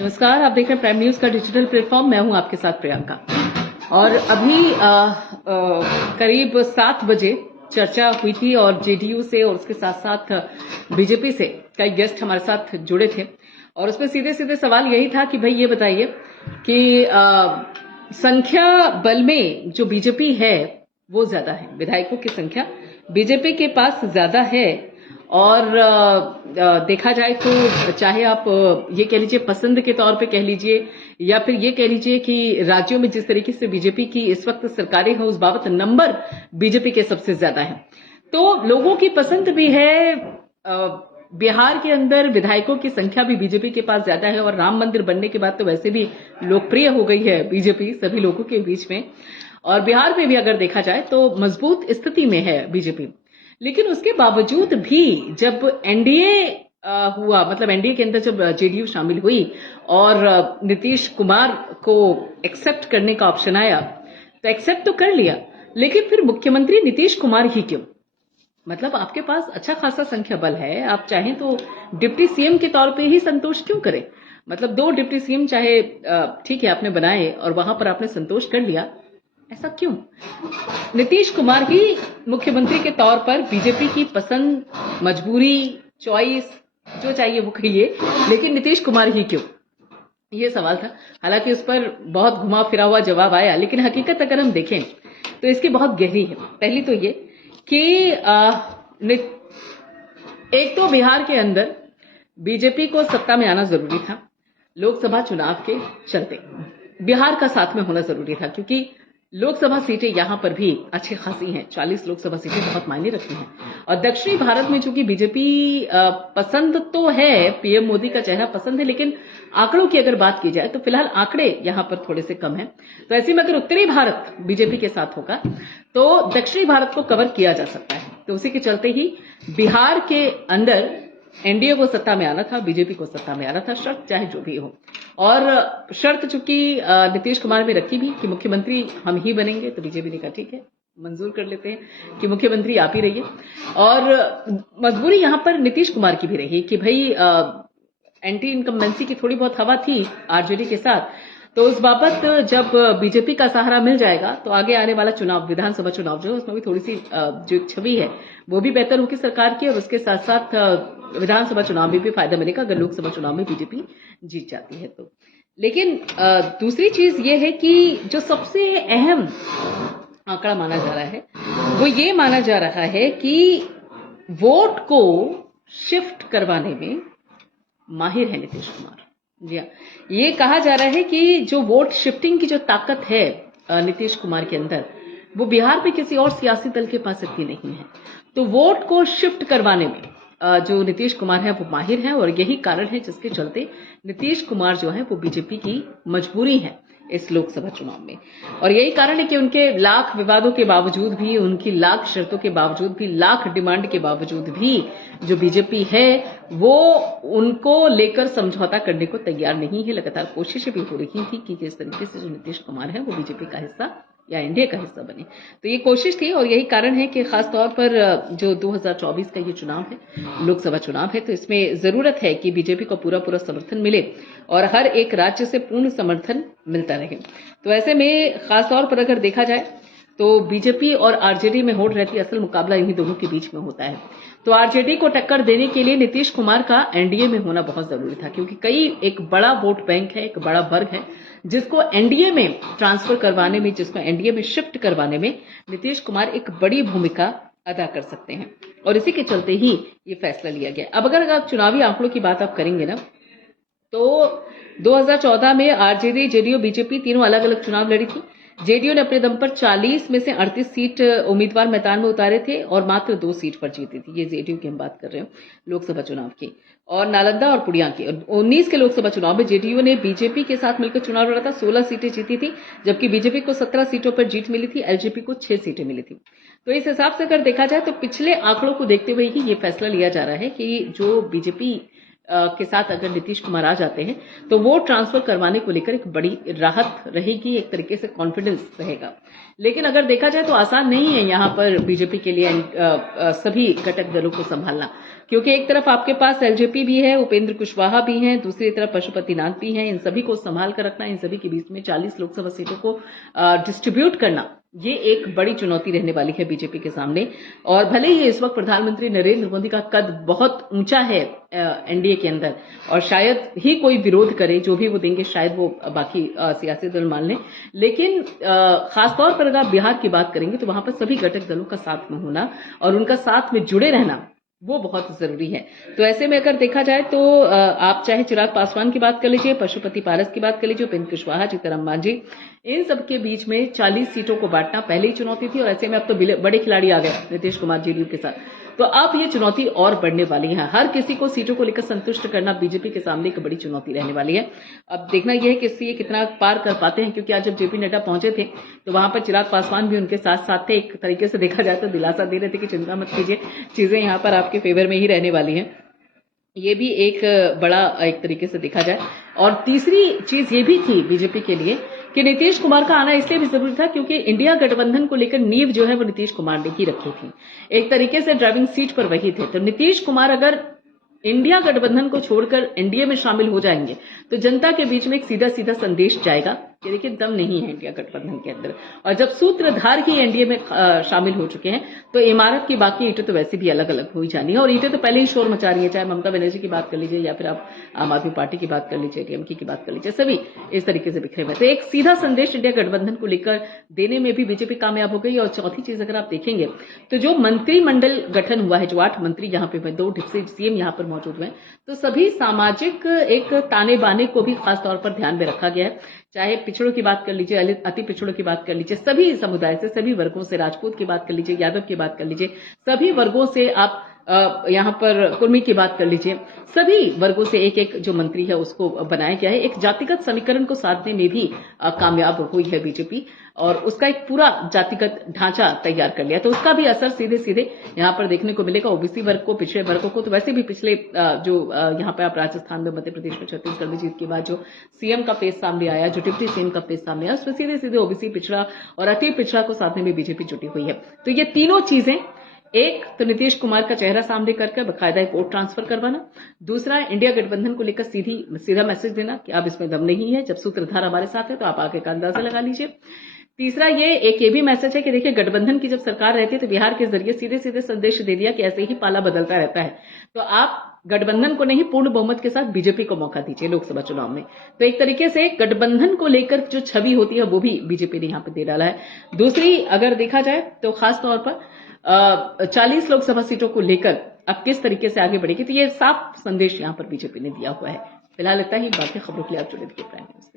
नमस्कार, आप देख रहे हैं प्राइम न्यूज का डिजिटल प्लेटफॉर्म। मैं हूं आपके साथ प्रियंका। और अभी करीब 7 बजे चर्चा हुई थी और जेडीयू से और उसके साथ साथ बीजेपी से कई गेस्ट हमारे साथ जुड़े थे और उसमें सीधे सीधे सवाल यही था कि भाई ये बताइए कि संख्या बल में जो बीजेपी है वो ज्यादा है, विधायकों की संख्या बीजेपी के पास ज्यादा है। और देखा जाए तो चाहे आप ये कह लीजिए पसंद के तौर पे कह लीजिए या फिर ये कह लीजिए कि राज्यों में जिस तरीके से बीजेपी की इस वक्त सरकारें हैं उस बाबत नंबर बीजेपी के सबसे ज्यादा हैं। तो लोगों की पसंद भी है। बिहार के अंदर विधायकों की संख्या भी बीजेपी के पास ज्यादा है और राम मंदिर बनने के बाद तो वैसे भी लोकप्रिय हो गई है बीजेपी सभी लोगों के बीच में। और बिहार में भी अगर देखा जाए तो मजबूत स्थिति में है बीजेपी। लेकिन उसके बावजूद भी जब एनडीए हुआ, मतलब एनडीए के अंदर जब जेडीयू शामिल हुई और नीतीश कुमार को एक्सेप्ट करने का ऑप्शन आया तो एक्सेप्ट तो कर लिया, लेकिन फिर मुख्यमंत्री नीतीश कुमार ही क्यों? मतलब आपके पास अच्छा खासा संख्या बल है, आप चाहें तो डिप्टी सीएम के तौर पे ही संतोष क्यों करें? मतलब 2 डिप्टी सीएम चाहे ठीक है आपने बनाए और वहां पर आपने संतोष कर लिया, ऐसा क्यों? नीतीश कुमार ही मुख्यमंत्री के तौर पर बीजेपी की पसंद, मजबूरी, चॉइस जो चाहिए वो कहिए, लेकिन नीतीश कुमार ही क्यों? ये सवाल था। हालांकि उस पर बहुत घुमा फिरा हुआ जवाब आया, लेकिन हकीकत अगर हम देखें तो इसकी बहुत गहरी है। पहली तो ये कि एक तो बिहार के अंदर बीजेपी को सत्ता में आना जरूरी था, लोकसभा चुनाव के चलते बिहार का साथ में होना जरूरी था, क्योंकि लोकसभा सीटें यहां पर भी अच्छी खासी हैं। 40 लोकसभा सीटें बहुत मायने रखती हैं। और दक्षिणी भारत में चूंकि बीजेपी पसंद तो है, पीएम मोदी का चेहरा पसंद है, लेकिन आंकड़ों की अगर बात की जाए तो फिलहाल आंकड़े यहां पर थोड़े से कम हैं। तो ऐसे में अगर उत्तरी भारत बीजेपी के साथ होगा तो दक्षिणी भारत को कवर किया जा सकता है। तो उसी के चलते ही बिहार के अंदर एनडीए को सत्ता में आना था, बीजेपी को सत्ता में आना था, शर्त चाहे जो भी हो। और शर्त चूंकि नीतीश कुमार में रखी भी कि मुख्यमंत्री हम ही बनेंगे, तो बीजेपी ने कहा ठीक है, मंजूर कर लेते हैं कि मुख्यमंत्री आप ही रहिए। और मजबूरी यहां पर नीतीश कुमार की भी रही कि भाई एंटी इनकम्बेंसी की थोड़ी बहुत हवा थी आरजेडी के साथ, तो उस बाबत जब बीजेपी का सहारा मिल जाएगा तो आगे आने वाला चुनाव, विधानसभा चुनाव जो है उसमें भी थोड़ी सी जो छवि है वो भी बेहतर होगी सरकार की, और उसके साथ साथ विधानसभा चुनाव में भी फायदा मिलेगा अगर लोकसभा चुनाव में बीजेपी जीत जाती है तो। लेकिन दूसरी चीज ये है कि जो सबसे अहम आंकड़ा माना जा रहा है वो ये माना जा रहा है कि वोट को शिफ्ट करवाने में माहिर है नीतीश कुमार। जी हाँ, ये कहा जा रहा है कि जो वोट शिफ्टिंग की जो ताकत है नीतीश कुमार के अंदर, वो बिहार में किसी और सियासी दल के पास इतनी नहीं है। तो वोट को शिफ्ट करवाने में जो नीतीश कुमार है वो माहिर है, और यही कारण है जिसके चलते नीतीश कुमार जो है वो बीजेपी की मजबूरी है इस लोकसभा चुनाव में। और यही कारण है कि उनके लाख विवादों के बावजूद भी, उनकी लाख शर्तों के बावजूद भी, लाख डिमांड के बावजूद भी जो बीजेपी है वो उनको लेकर समझौता करने को तैयार नहीं है। लगातार कोशिशें भी हो रही थी कि किस तरीके से जो नीतीश कुमार है वो बीजेपी का हिस्सा या एनडीए का हिस्सा बने। तो ये कोशिश थी और यही कारण है कि खासतौर पर जो 2024 का ये चुनाव है, लोकसभा चुनाव है, तो इसमें जरूरत है कि बीजेपी को पूरा पूरा समर्थन मिले और हर एक राज्य से पूर्ण समर्थन मिलता रहे। तो ऐसे में खासतौर पर अगर देखा जाए तो बीजेपी और आरजेडी में हो रहती असल मुकाबला इन्हीं दोनों के बीच में होता है। तो आरजेडी को टक्कर देने के लिए नीतीश कुमार का एनडीए में होना बहुत जरूरी था, क्योंकि एक बड़ा वोट बैंक है, एक बड़ा वर्ग है जिसको एनडीए में ट्रांसफर करवाने में, जिसको एनडीए में शिफ्ट करवाने में नीतीश कुमार एक बड़ी भूमिका अदा कर सकते हैं। और इसी के चलते ही ये फैसला लिया गया। अब अगर आप चुनावी आंकड़ों की बात आप करेंगे ना, तो 2014 में आरजेडी, जेडीयू, बीजेपी तीनों अलग अलग चुनाव लड़ी थी। जेडीयू ने अपने दम पर 40 में से 38 सीट उम्मीदवार मैदान में उतारे थे और मात्र 2 सीट पर जीती थी। ये जेडीयू की हम बात कर रहे हैं लोकसभा चुनाव की। और नालंदा और पुड़िया की 19 के लोकसभा चुनाव में जेडीयू ने बीजेपी के साथ मिलकर चुनाव लड़ा था, 16 सीटें जीती थी, जबकि बीजेपी को 17 सीटों पर जीत मिली थी, एलजेपी को 6 सीटें मिली थी। तो इस हिसाब से अगर देखा जाए तो पिछले आंकड़ों को देखते हुए ही ये फैसला लिया जा रहा है कि जो बीजेपी के साथ अगर नीतीश कुमार आ जाते हैं तो वोट ट्रांसफर करवाने को लेकर एक बड़ी राहत रहेगी, एक तरीके से कॉन्फिडेंस रहेगा। लेकिन अगर देखा जाए तो आसान नहीं है यहाँ पर बीजेपी के लिए सभी घटक दलों को संभालना, क्योंकि एक तरफ आपके पास एलजेपी भी है, उपेंद्र कुशवाहा भी हैं, दूसरी तरफ पशुपतिनाथ भी हैं। इन सभी को संभाल कर रखना, इन सभी के बीच में 40 लोकसभा सीटों को डिस्ट्रीब्यूट करना, ये एक बड़ी चुनौती रहने वाली है बीजेपी के सामने। और भले ही इस वक्त प्रधानमंत्री नरेंद्र मोदी का कद बहुत ऊंचा है एनडीए के अंदर, और शायद ही कोई विरोध करे, जो भी वो देंगे शायद वो बाकी सियासी दल मान लें, लेकिन खासतौर पर अगर आप बिहार की बात करेंगे तो वहां पर सभी घटक दलों का साथ में होना और उनका साथ में जुड़े रहना वो बहुत जरूरी है। तो ऐसे में अगर देखा जाए तो आप चाहे चिराग पासवान की बात कर लीजिए, पशुपति पारस की बात कर लीजिए, उपेंद्र कुशवाहा, जीतन मांझी, इन सबके बीच में 40 सीटों को बांटना पहले ही चुनौती थी और ऐसे में अब तो बड़े खिलाड़ी आ गए नीतीश कुमार जेडीयू के साथ, तो अब ये चुनौती और बढ़ने वाली है। हर किसी को सीटों को लेकर संतुष्ट करना बीजेपी के सामने एक बड़ी चुनौती रहने वाली है। अब देखना यह है कि इससे ये कितना पार कर पाते हैं, क्योंकि आज जब जेपी नड्डा पहुंचे थे तो वहां पर चिराग पासवान भी उनके साथ साथ थे। एक तरीके से देखा जाए तो दिलासा दे रहे थे कि चिंता मत कीजिए, चीजें यहाँ पर आपके फेवर में ही रहने वाली हैं। ये भी एक बड़ा एक तरीके से देखा जाए। और तीसरी चीज ये भी थी बीजेपी के लिए कि नीतीश कुमार का आना इसलिए भी जरूरी था क्योंकि इंडिया गठबंधन को लेकर नींव जो है वो नीतीश कुमार ने ही रखी थी। एक तरीके से ड्राइविंग सीट पर वही थे। तो नीतीश कुमार अगर इंडिया गठबंधन को छोड़कर एनडीए में शामिल हो जाएंगे तो जनता के बीच में एक सीधा सीधा संदेश जाएगा कि देखिए दम नहीं है इंडिया गठबंधन के अंदर। और जब सूत्रधार ही एनडीए में शामिल हो चुके हैं तो इमारत की बाकी ईंटें तो वैसे भी अलग अलग हो ही जानी है, और ईंटें तो पहले ही शोर मचा रही है, चाहे ममता बनर्जी की बात कर लीजिए या फिर आप आम आदमी पार्टी की बात कर लीजिए, डीएमके की बात कर लीजिए, सभी इस तरीके से बिखरे हुए। तो एक सीधा संदेश इंडिया गठबंधन को लेकर देने में भी बीजेपी कामयाब हो गई। और चौथी चीज अगर आप देखेंगे तो जो मंत्रिमंडल गठन हुआ है, जो 8 मंत्री यहाँ पे 2 डिप्टी सीएम यहाँ पर मौजूद हुए, तो सभी सामाजिक एक ताने बाने को भी खास तौर पर ध्यान में रखा गया है। चाहे पिछड़ों की बात कर लीजिए, अति पिछड़ों की बात कर लीजिए, सभी समुदाय से, सभी वर्गों से, राजपूत की बात कर लीजिए, यादव की बात कर लीजिए, सभी वर्गों से आप यहाँ पर कुर्मी की बात कर लीजिए, सभी वर्गों से एक एक जो मंत्री है उसको बनाया गया है। एक जातिगत समीकरण को साधने में भी कामयाब हुई है बीजेपी, और उसका एक पूरा जातिगत ढांचा तैयार कर लिया। तो उसका भी असर सीधे सीधे यहाँ पर देखने को मिलेगा। ओबीसी वर्ग को, पिछड़े वर्गों को तो वैसे भी पिछले जो यहाँ पे आप राजस्थान में, मध्य प्रदेश में, छत्तीसगढ़ में जीत के बाद जो सीएम का पेज सामने आया, जो डिप्टी सीएम का पेज सामने आया, उसमें सीधे सीधे ओबीसी, पिछड़ा और अति पिछड़ा को साधने में बीजेपी जुटी हुई है। तो ये तीनों चीजें, एक तो नीतीश कुमार का चेहरा सामने करके बकायदा एक वोट ट्रांसफर करवाना, दूसरा इंडिया गठबंधन को लेकर सीधा मैसेज देना कि अब इसमें दम नहीं है, जब सूत्रधार हमारे साथ है तो आप आगे का अंदाजा लगा लीजिए। तीसरा ये भी मैसेज है कि देखिए गठबंधन की जब सरकार रहती है तो बिहार के जरिए सीधे सीधे संदेश दे दिया कि ऐसे ही पाला बदलता रहता है, तो आप गठबंधन को नहीं पूर्ण बहुमत के साथ बीजेपी को मौका दीजिए लोकसभा चुनाव में। तो एक तरीके से गठबंधन को लेकर जो छवि होती है वो भी बीजेपी ने यहाँ पे दे डाला है। दूसरी अगर देखा जाए तो खास तौर पर 40 लोकसभा सीटों को लेकर अब किस तरीके से आगे बढ़ेगी, तो ये साफ संदेश यहाँ पर बीजेपी ने दिया हुआ है। फिलहाल इतना ही, बाकी खबरों के लिए आप जुड़े रहिए प्राइम न्यूज़।